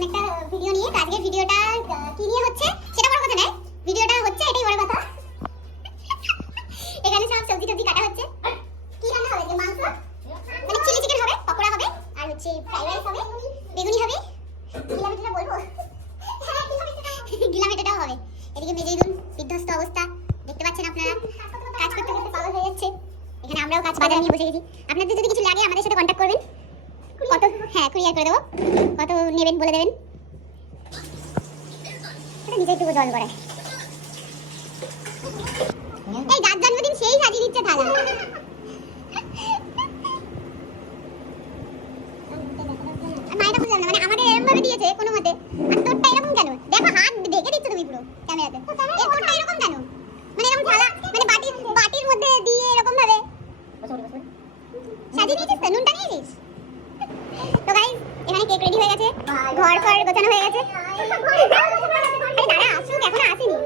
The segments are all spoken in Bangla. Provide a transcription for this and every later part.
নতুন একটা ভিডিও নিয়ে। আজকের ভিডিওটা কি নিয়ে হচ্ছে সেটা বড় কথা নয়, ভিডিওটা হচ্ছে এটাই বড় কথা। এখানে সব সবজি টবজি কাটা হচ্ছে। কি রান্না হবে? যে মাংস মানে চিলি চিকেন হবে, পকোড়া হবে, আর হচ্ছে ফ্রাইড রাইস হবে, বেগুনি হবে, গিলামিটাটা বলবো, হ্যাঁ গিলামিটাটাও হবে। এদিকে মেজেদুন বিধ্বস্ত অবস্থা, দেখতে পাচ্ছেন আপনারা, কাজ করতে করতে পাগল হয়ে যাচ্ছে। এখানে আমরাও কাজ বাজার নিয়ে বসে গেছি। আপনাদের যদি কিছু লাগে আমাদের সাথে কন্ট্যাক্ট করবেন। কত? হ্যাঁ কুরিয়ার করে দেবো। কত নেবেন বলে দেবেন। এটা নিজে একটু জল করে এই দাঁত জন্মদিন সেই সাজিয়ে দিচ্ছে থালা। মায়েরা বুঝলাম না, মানে আমাদের এরকম ভাবে দিয়েছে কোনো মতে, আর তোরটা এরকম কেন? দেখো হাত ঢেকে দিচ্ছ তুমি পুরো ক্যামেরাতে। তোরটা এরকম কেন? মানে এরকম থালা, মানে বাটির মধ্যে দিয়ে এরকম ভাবে সাজিয়ে দিয়েছিস তো? নুনটা নিয়েছিস তো গাইস? এখানে কেক রেডি হয়ে গেছে, ঘর ফর গোছানো হয়ে গেছে। আরে দাঁড়া, আসুক, এখনো আসেনি।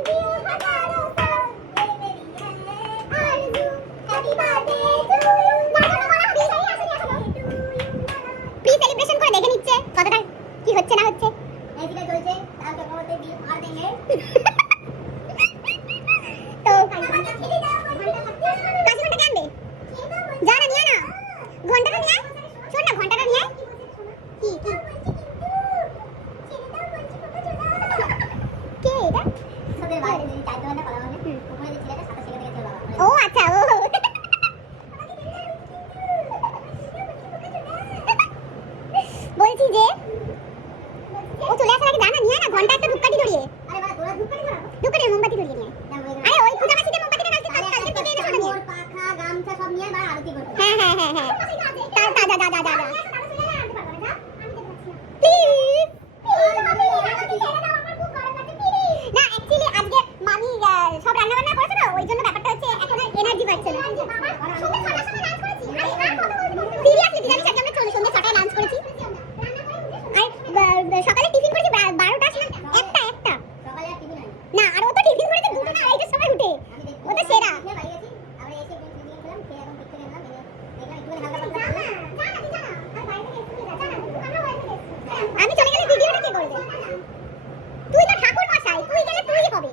প্রি সেলিব্রেশন করে দেখে নিচ্ছে কতটা কি হচ্ছে না হচ্ছে। তো কাশি ঘন্টা কে আনবে? যা না, নিয়ে না ঘন্টাটা নিয়ে। শোন না, ঘন্টাটা নিয়ে। কি কি কে এটা? সবে বাইরে যে চাইতে হয় না কলা মানে উপরে যে ছেলেটা সাথে সেখানে গেছে বাবা। ও আচ্ছা, ও বলছি যে ও চলে আসার আগে জানা নিয়ে না ঘন্টা একটা ধূপকাঠি ধরিয়ে। আরে বাবা তোরা ধূপকাঠি ধরা? ধূপকাঠি মোমবাতি ধরিয়ে নিয়ে। আরে ওই পূজা মাসিতে মোমবাতিটা নাচতে কালকে দিয়ে দেবো না নিয়ে। পাখা গামছা সব নিয়ে আর আরতি করব। হ্যাঁ হ্যাঁ হ্যাঁ হ্যাঁ, যা প্লিজ। না অ্যাকচুয়ালি আজকে মামি সব রান্না বান্না করেছে তো, ওই জন্য ব্যাপারটা হচ্ছে এখন এনার্জি পাচ্ছে না। সিরিয়াসলি দিদি আজকে আমরা সন্ধ্যে 6টায় লাঞ্চ করেছি, আর সকালে টিফিন করেছি 12টা একটা সকালে আর টিফিন না, আর ও তো টিফিন করেছে 2টা না 2:30টার সময় উঠে। ও তো সেরা। আমি চলে গেলে ভিডিওটা কে করবে? তুই তো ঠাকুর মশাই, তুই গেলে তুই হবে।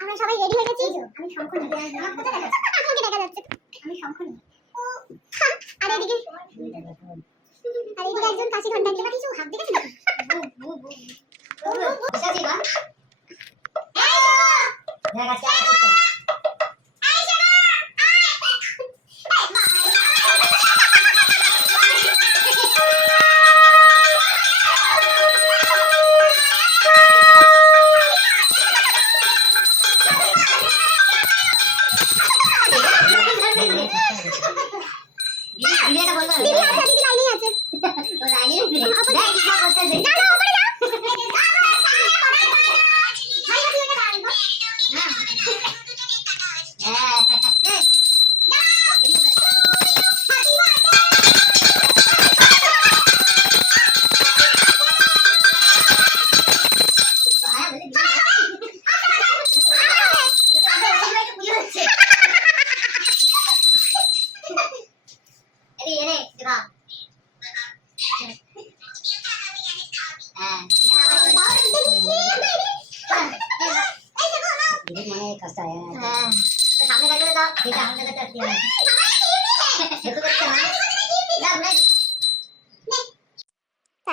আমরা সবাই রেডি হয়ে গেছি। আমি শঙ্খ নিয়ে আমাকে দেখা যাচ্ছে, আমি শঙ্খ নিয়ে। আর এদিকে একজন কাশি ঘন্টা নিয়ে কিছু হাত দেখেছেন নাকি?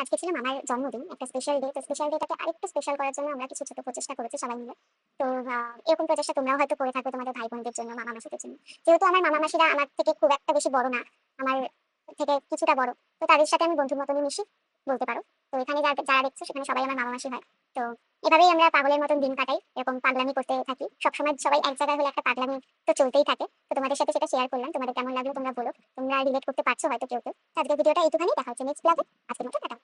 আজকে ছিল মামার জন্মদিন, একটা স্পেশাল ডে। তো স্পেশাল ডেটাকে আরেকটু স্পেশাল করার জন্য আমরা কিছু ছোট প্রচেষ্টা করেছি সবাই মিলে। তো এরকম প্রচেষ্টা তোমরাও হয়তো করে থাকবে তোমাদের ভাই বোনদের জন্য, মামা মাসিদের জন্য। যেহেতু আমার মামা মাসিরা আমার থেকে খুব একটা বেশি বড় না, আমার থেকে কিছুটা বড়, তো তাদের সাথে আমি বন্ধুর মতনই মিশি বলতে পারো। তো এখানে যারা দেখছো সেখানে সবাই আমার মামা মাসি হয়। তো এভাবেই আমরা পাগলের মতন দিন কাটাই, এরকম পাগলামি করতে থাকি সবসময়। সবাই এক জায়গায় হলে একটা পাগলামি তো চলতেই থাকে। তো তোমাদের সাথে সেটা শেয়ার করলাম, তোমাদের কেমন লাগলো তোমরা বলো, তোমরা রিলেট করতে পারছো হয়তো কেউ কেউ। আজকের ভিডিওটা এইটুখানি, দেখা হচ্ছে নেক্সট ব্লগে। আজকের মতো টাটা।